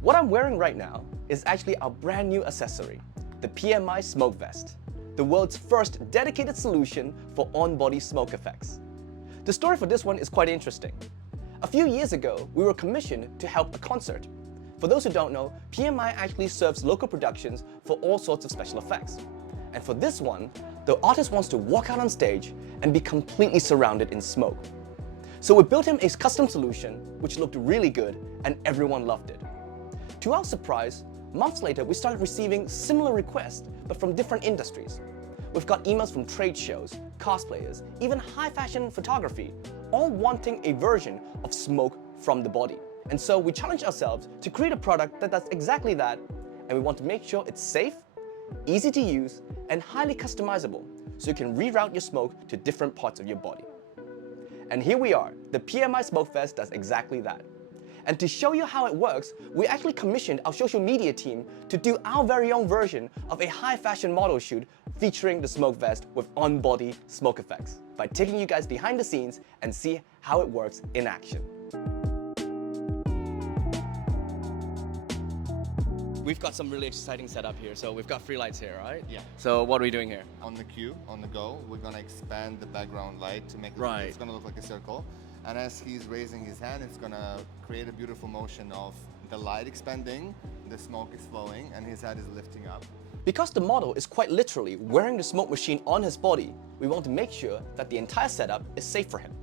What I'm wearing right now is actually our brand new accessory, the PMI SmokeVest, the world's first dedicated solution for on-body smoke effects. The story for this one is quite interesting. A few years ago, we were commissioned to help a concert. For those who don't know, PMI actually serves local productions for all sorts of special effects. And for this one, the artist wants to walk out on stage and be completely surrounded in smoke. So we built him a custom solution which looked really good and everyone loved it. To our surprise, months later we started receiving similar requests but from different industries. We've got emails from trade shows, cosplayers, even high fashion photography, all wanting a version of smoke from the body. And so we challenged ourselves to create a product that does exactly that, and we want to make sure it's safe, easy to use, and highly customizable, so you can reroute your smoke to different parts of your body. And here we are, the PMI SmokeVest does exactly that. And to show you how it works, we actually commissioned our social media team to do our very own version of a high fashion model shoot featuring the SmokeVest with on-body smoke effects, by taking you guys behind the scenes and see how it works in action. We've got some really exciting setup here. So we've got 3 lights here, right? Yeah. So what are we doing here? On the cue, on the go, we're gonna expand the background light to make it, Right. It's gonna look like a circle. And as he's raising his hand, it's gonna create a beautiful motion of the light expanding, the smoke is flowing, and his head is lifting up. Because the model is quite literally wearing the smoke machine on his body, we want to make sure that the entire setup is safe for him.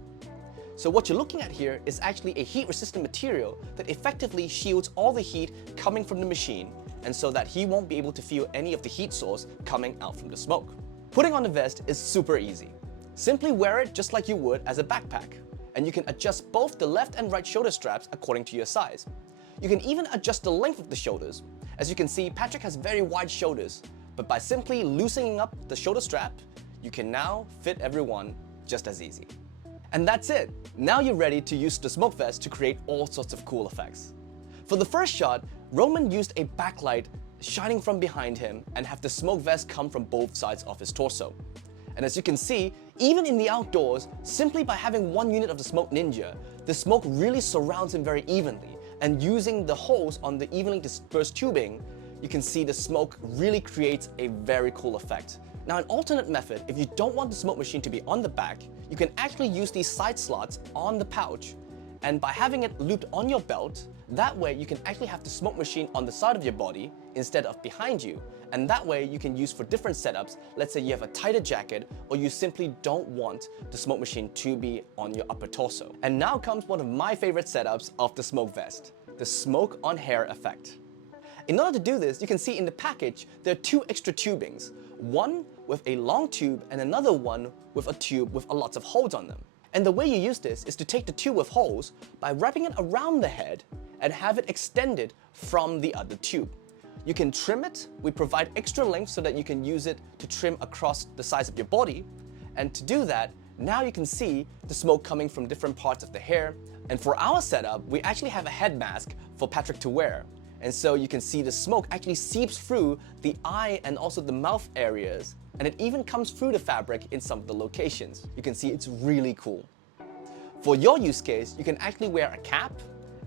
So what you're looking at here is actually a heat-resistant material that effectively shields all the heat coming from the machine, and so that he won't be able to feel any of the heat source coming out from the smoke. Putting on the vest is super easy. Simply wear it just like you would as a backpack, and you can adjust both the left and right shoulder straps according to your size. You can even adjust the length of the shoulders. As you can see, Patrick has very wide shoulders, but by simply loosening up the shoulder strap, you can now fit everyone just as easy. And that's it. Now you're ready to use the SmokeVest to create all sorts of cool effects. For the first shot, Roman used a backlight shining from behind him and have the SmokeVest come from both sides of his torso. And as you can see, even in the outdoors, simply by having one unit of the Smoke Ninja, the smoke really surrounds him very evenly. And using the holes on the evenly dispersed tubing, you can see the smoke really creates a very cool effect. Now, an alternate method, if you don't want the smoke machine to be on the back, you can actually use these side slots on the pouch. And by having it looped on your belt, that way you can actually have the smoke machine on the side of your body instead of behind you. And that way you can use for different setups. Let's say you have a tighter jacket, or you simply don't want the smoke machine to be on your upper torso. And now comes one of my favorite setups of the SmokeVest, the smoke on hair effect. In order to do this, you can see in the package, there are 2 extra tubings. One with a long tube and another one with a tube with lots of holes on them. And the way you use this is to take the tube with holes by wrapping it around the head and have it extended from the other tube. You can trim it. We provide extra length so that you can use it to trim across the size of your body. And to do that, now you can see the smoke coming from different parts of the hair. And for our setup, we actually have a head mask for Patrick to wear. And so you can see the smoke actually seeps through the eye and also the mouth areas. And it even comes through the fabric in some of the locations. You can see it's really cool. For your use case, you can actually wear a cap,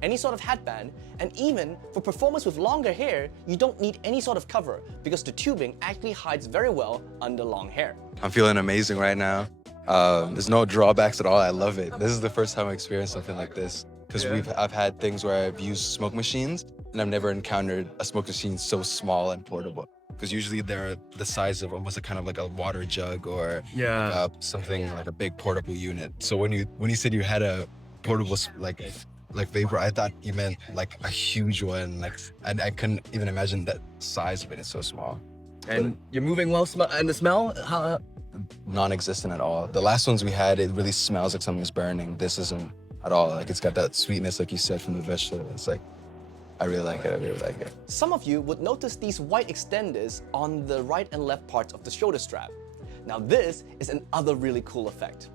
any sort of headband, and even for performers with longer hair, you don't need any sort of cover because the tubing actually hides very well under long hair. I'm feeling amazing right now. There's no drawbacks at all. I love it. This is the first time I experienced something like this because I've had things where I've used smoke machines and I've never encountered a smoke machine so small and portable. Because usually they're the size of almost kind of like a water jug or something like a big portable unit. So when you said you had a portable like vapor, I thought you meant like a huge one. And I couldn't even imagine that size of it. It's so small. And you're moving well, and the smell? Non-existent at all. The last ones we had, it really smells like something's burning. This isn't at all. Like it's got that sweetness, like you said, from the vegetable. It's like, I really like it. I really like it. Some of you would notice these white extenders on the right and left parts of the shoulder strap. Now this is another really cool effect.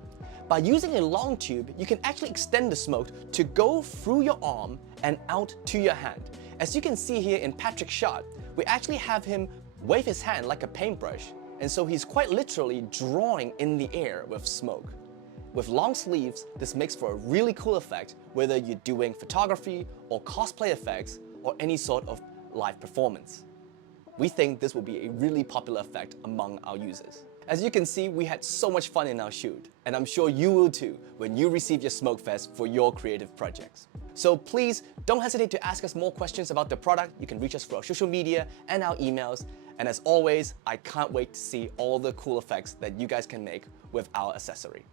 By using a long tube, you can actually extend the smoke to go through your arm and out to your hand. As you can see here in Patrick's shot, we actually have him wave his hand like a paintbrush, and so he's quite literally drawing in the air with smoke. With long sleeves, this makes for a really cool effect whether you're doing photography or cosplay effects, or any sort of live performance. We think this will be a really popular effect among our users. As you can see, we had so much fun in our shoot, and I'm sure you will too when you receive your SmokeVest for your creative projects. So please don't hesitate to ask us more questions about the product. You can reach us through our social media and our emails. And as always, I can't wait to see all the cool effects that you guys can make with our accessory.